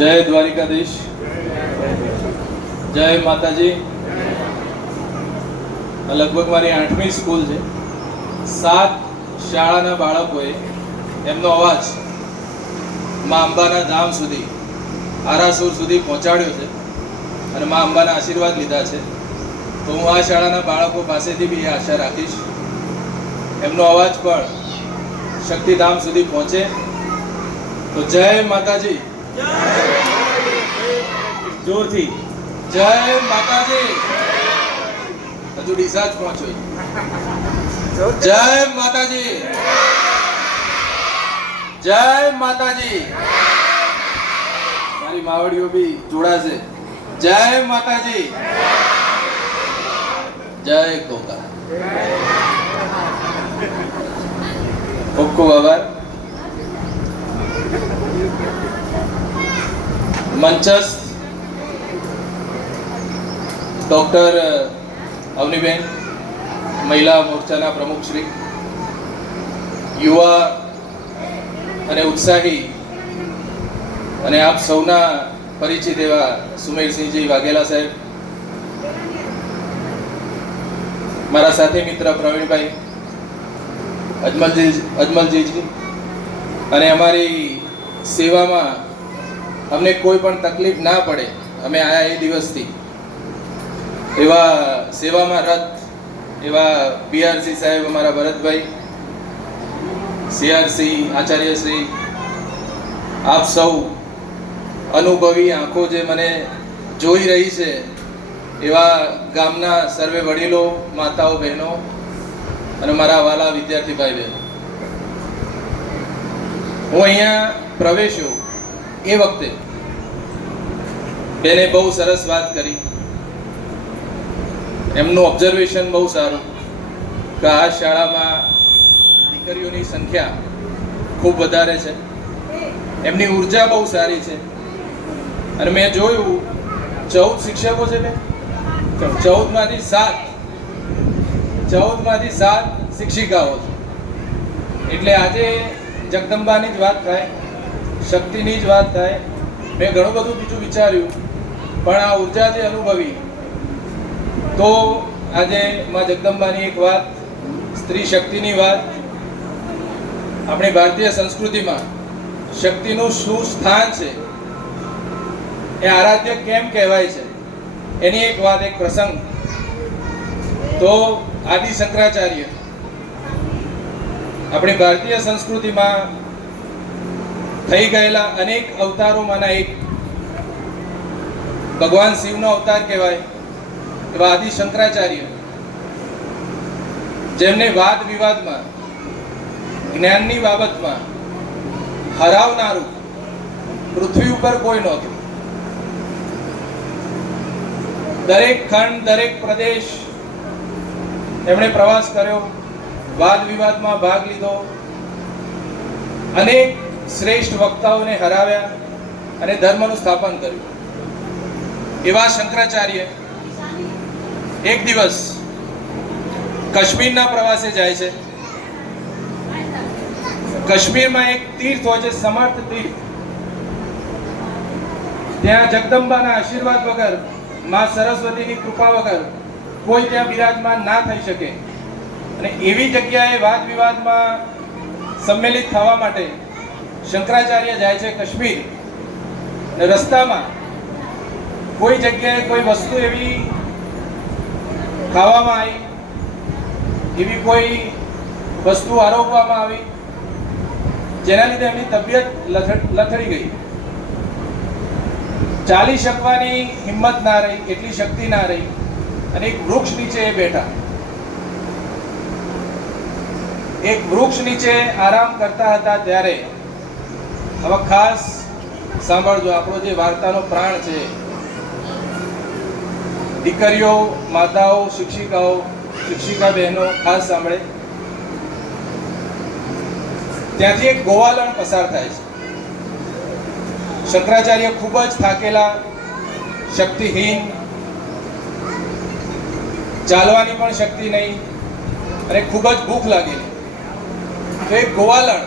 જય દ્વારિકાધીશ, જય માતાજી. લગભગ મારી 8મી સ્કૂલ છે. 7 શાળાના બાળકોએ એમનો અવાજ મા અંબાના ધામ સુધી, આરાસુર સુધી પહોંચાડ્યો છે અને મા અંબાના આશીર્વાદ લીધા છે. તો હું આ શાળાના બાળકો પાસેથી બી એ આશા રાખીશ એમનો અવાજ પણ શક્તિધામ સુધી પહોંચે. તો જય માતાજી, જોરથી જય માતાજી. હજુ ડીસા જ પહોંચો. જય માતાજી, જય માતાજી. મારી માવડીઓ બી જોડાશે. જય માતાજી, જય ગોગા. ખૂબ ખૂબ આભાર. મંચસ્થ ડોક્ટર અવનીબેન, મહિલા મોરચાના પ્રમુખ શ્રી, યુવા અને ઉત્સાહી અને આપ સૌના પરિચિત એવા સુમેરસિંહજી વાઘેલા સાહેબ, મારા સાથી મિત્ર પ્રવીણભાઈ, અજમલજીજી, અને અમારી સેવામાં અમને કોઈ પણ તકલીફ ના પડે અમે આયા એ દિવસથી એવા સેવામાં રત એવા બીઆરસી સાહેબ, અમારા ભરતભાઈ, સીઆરસી આચાર્યશ્રી, આપ સૌ અનુભવી આંખો જે મને જોઈ રહી છે એવા ગામના સર્વે વડીલો, માતાઓ, બહેનો અને મારા વાલા વિદ્યાર્થી ભાઈ બહેનો. હું અહીંયા પ્રવેશ્યો એ વખતે બેને બહુ સરસ વાત કરી. એમનું ઓબ્ઝર્વેશન બહુ સારું કે આ શાળામાં દીકરીઓની સંખ્યા ખૂબ વધારે છે, એમની ઉર્જા બહુ સારી છે. અને મેં જોયું 14 શિક્ષકો છે ને, 14માંથી 7 શિક્ષિકાઓ છે. એટલે આજે જગદંબાની જ વાત થાય, શક્તિની જ વાત થાય. મેં ઘણું બધું બીજું વિચાર્યું, પણ આ ઉર્જા જે અનુભવી તો આજે માં જગદંબાની એક વાત, સ્ત્રી શક્તિની વાત, આપણી ભારતીય સંસ્કૃતિમાં શક્તિનું શું સ્થાન છે, એ આરાધ્ય કેમ કહેવાય છે, એની એક વાત, એક પ્રસંગ. તો આદિ શંકરાચાર્ય આપણી ભારતીય સંસ્કૃતિમાં થઈ ગયેલા અનેક અવતારોમાંના એક, ભગવાન શિવનો અવતાર કહેવાય એવા આદિ શંકરાચાર્ય, જેમને વાદ વિવાદમાં, જ્ઞાનની બાબતમાં હરાવનારું પૃથ્વી ઉપર કોઈ નહોતું. દરેક ખંડ, દરેક પ્રદેશ એમણે પ્રવાસ કર્યો, વાદ વિવાદમાં ભાગ લીધો, અનેક શ્રેષ્ઠ વક્તાઓને હરાવ્યા અને ધર્મનું સ્થાપન કર્યું. એવા શંકરાચાર્ય એક દિવસ કાશ્મીરના પ્રવાસે જાય છે. કાશ્મીરમાં એક તીર્થ હોય છે, સમર્થ તીર્થ. ત્યાં જગદંબાના આશીર્વાદ વગર, માં સરસ્વતીની કૃપા વગર કોઈ ત્યાં બિરાજમાન ના થઈ શકે. અને એવી જગ્યાએ વાદ વિવાદમાં સંમેલિત થવા માટે શંકરાચાર્ય જાય છે કાશ્મીર. રસ્તામાં કોઈ જગ્યાએ કોઈ વસ્તુ એવી ખાવામાં આવી, એવી કોઈ વસ્તુ આરોગવામાં આવી જેના લીધે એમની તબિયત લથડી ગઈ. ચાલી શકવાની હિંમત ના રહી, એટલી શક્તિ ના રહી, અને એક વૃક્ષ નીચે એ બેઠા. એક વૃક્ષ નીચે આરામ કરતા હતા. ત્યારે હવે ખાસ સાંભળજો, આપણો જે વાર્તાનો પ્રાણ છે, દીકરીઓ, માતાઓ, શિક્ષિકા બહેનો ખાસ સાંભળે. ત્યાંથી એક ગોવાલણ પસાર થાય છે. શંકરાચાર્ય ખૂબ જ થાકેલા, શક્તિહીન, ચાલવાની પણ શક્તિ નહીં, અને ખૂબ જ ભૂખ લાગેલી. તો એક ગોવાલણ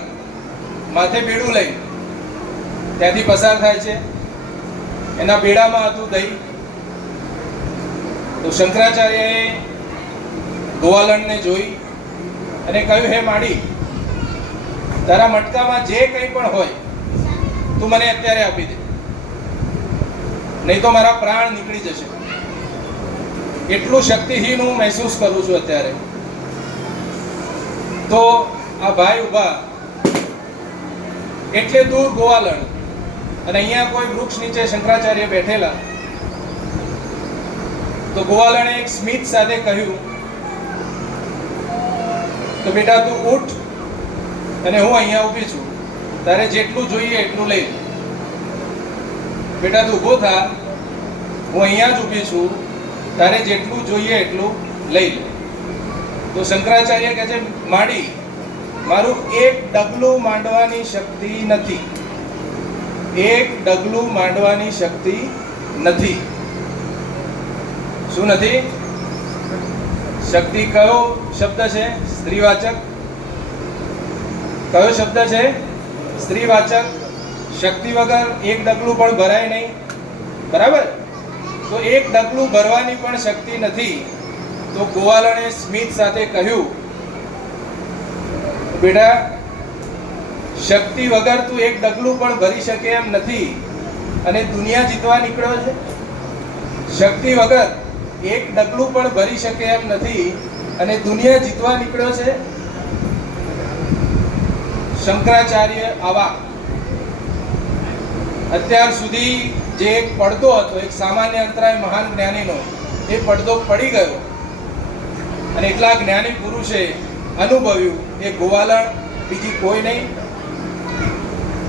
માથે બીડું લઈ ત્યાંથી પસાર થાય છે. એના બેડામાં હતું દહીં. તો શંકરાચાર્યએ ગોવાલણને જોઈ અને કહ્યું, હે માડી, તારા મટકામાં જે કંઈ પણ હોય તું મને અત્યારે આપી દે, નહીં તો મારા પ્રાણ નીકળી જશે. એટલું શક્તિહીન હું મહેસૂસ કરું છું અત્યારે. તો આ ભાઈ ઉભા એટલે દૂર ગોવાલણ, અને અહીંયા કોઈ વૃક્ષ નીચે શંકરાચાર્ય બેઠેલા. તો ગોવાલણે એક સ્મિત સાથે કહ્યું, તો બેટા તું ઉઠ અને હું અહીંયા ઊભી છું, તારે જેટલું જોઈએ એટલું લઈ લે. બેટા તું ઊભો થા, હું અહીંયા જ ઊભી છું, તારે જેટલું જોઈએ એટલું લઈ લે. તો શંકરાચાર્ય કહે છે, માડી, મારું એક ડગલું માંડવાની શક્તિ નથી, એક ડગલું માંડવાની શક્તિ નથી. શું નથી? શક્તિ કયો શબ્દ છે? સ્ત્રીવાચક. કયો શબ્દ છે? સ્ત્રીવાચક. શક્તિ વગર એક ડગલું પણ ભરાય નહીં, બરાબર? તો એક ડગલું ભરવાની પણ શક્તિ નથી. તો ગોવાલણે સ્મિત સાથે કહ્યું, બેટા, શક્તિ વગર તું એક ડગલું પણ ભરી શકે એમ નથી અને દુનિયા જીતવા નીકળ્યો છે. શક્તિ વગર એક ડગલું પણ ભરી શકે એમ નથી અને દુનિયા જીતવા નીકળ્યો છે. શંકરાચાર્ય આવા અત્યાર સુધી જે એક પડદો હતો, એક સામાન્ય અંતરાય મહાન જ્ઞાનીનો, એ પડદો પડી ગયો અને એટલા જ્ઞાની પુરુષે અનુભવ્યું. એ ગોવાલણ બીજી કોઈ નહીં,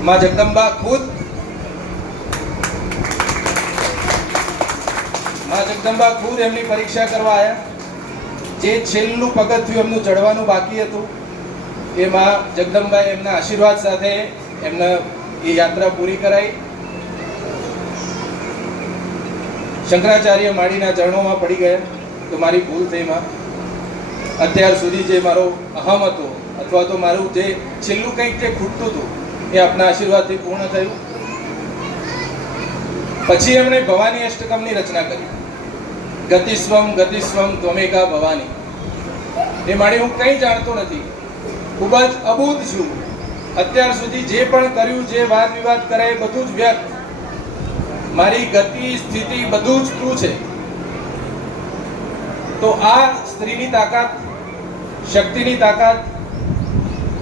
માં જગદંબા ખુદ. માં જગદંબા ખુદ એમની પરીક્ષા કરવા આવ્યા. જે છેલ્લું પગથિયું એમનું ચડવાનું બાકી હતું, એ માં જગદંબાએ એમના આશીર્વાદ સાથે એમને એ યાત્રા પૂરી કરાઈ. શંકરાચાર્ય માડીના ચરણોમાં પડી ગયા. તો મારી ભૂલ થઈ માં, અત્યાર સુધી જે મારો અહમ હતો અથવા તો મારું જે છેલ્લું કંઈક જે ખૂટતું હતું એ આપના આશીર્વાદથી પૂર્ણ થયું. પછી એમણે ભવાની અષ્ટકમની રચના કરી. ગતિસ્વમ ગતિસ્વમ ત્વમેકા ભવાની. એ માડી હું કંઈ જાણતો નથી, ખૂબ જ અબૂધ છું. અત્યાર સુધી જે પણ કર્યું, જે વાદ વિવાદ કરે, બધું જ વ્યર્થ. મારી ગતિ, સ્થિતિ બધું જ તું છે. તો આ સ્ત્રીની તાકાત, શક્તિની તાકાત.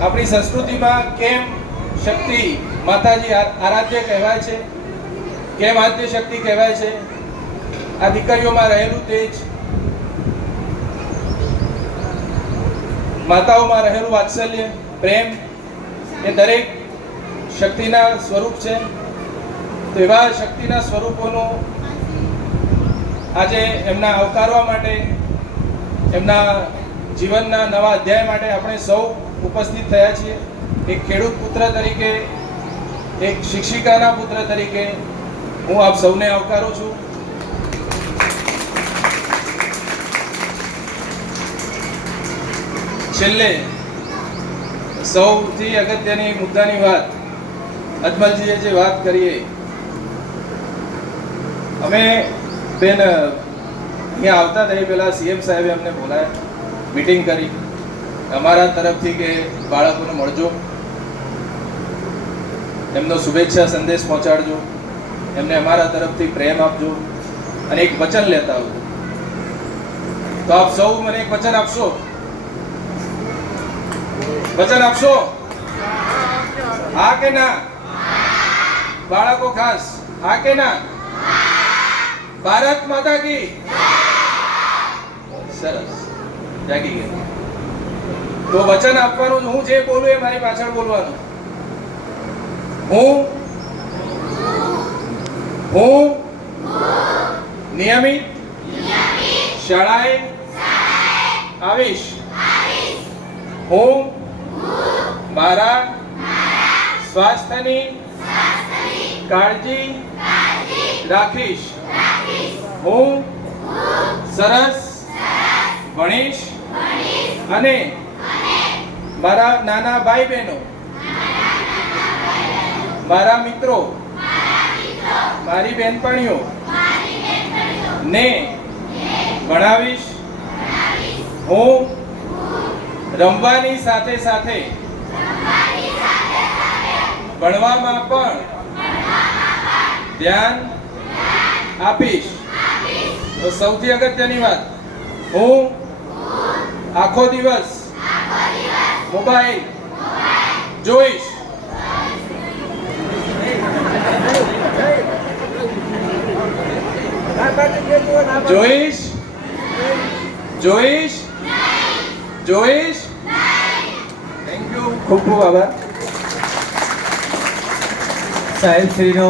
આપણી સંસ્કૃતિમાં કેમ શક્તિ માતાજી આરાધ્ય કહેવાય છે, કેમ આદ્ય શક્તિ કહેવાય છે? આ દીકરીઓમાં રહેલું તેજ, માતાઓમાં રહેલું વાત્સલ્ય, પ્રેમ, એ દરેક શક્તિના સ્વરૂપ છે. તો એવા શક્તિના સ્વરૂપોનો આજે એમના આવકારવા માટે, એમના જીવનના નવા અધ્યાય માટે આપણે સૌ ઉપસ્થિત થયા છીએ. એક ખેડૂત પુત્ર તરીકે, એક શિક્ષિકાના પુત્ર તરીકે હું આપ સૌને આવકારું છું. છેલ્લે સૌથી અગત્યની મુદ્દાની વાત, અજમલજીએ જે વાત કરીએ, અમે બેન અહીંયા આવતા થઈ પહેલા સીએમ સાહેબે અમને બોલાયા, મીટિંગ કરી અમારા તરફથી કે બાળકોને મળજો, એમનો શુભેચ્છા સંદેશ પહોંચાડજો, એમને અમારા તરફથી પ્રેમ આપજો અને એક વચન લેતા આવજો. તો આપ સૌ મને એક વચન આપશો? વચન આપશો? હા કે ના? બાળકો ખાસ, હા કે ના? ભારત માતા કી. સરસ, જાગી ગયા. તો વચન આપવાનું, હું જે બોલું એ મારી પાછળ બોલવાનું. હું નિયમિત શાળાએ આવીશ. હું મારા સ્વાસ્થ્યની કાળજી રાખીશ. હું સરસ ભણીશ અને મારા નાના ભાઈ બહેનો, મારા મિત્રો મારી બહેનપણીઓ ને ભણાવીશ. હું રમવાની સાથે સાથે ભણવામાં પણ ધ્યાન આપીશ. તો સૌથી અગત્યની વાત, હું આખો દિવસ મોબાઈલ જોઈશ. જોઈશ જોઈશ જોઈશ. Thank you. ખૂબ ખૂબ આભાર. સાહેબ શ્રીનો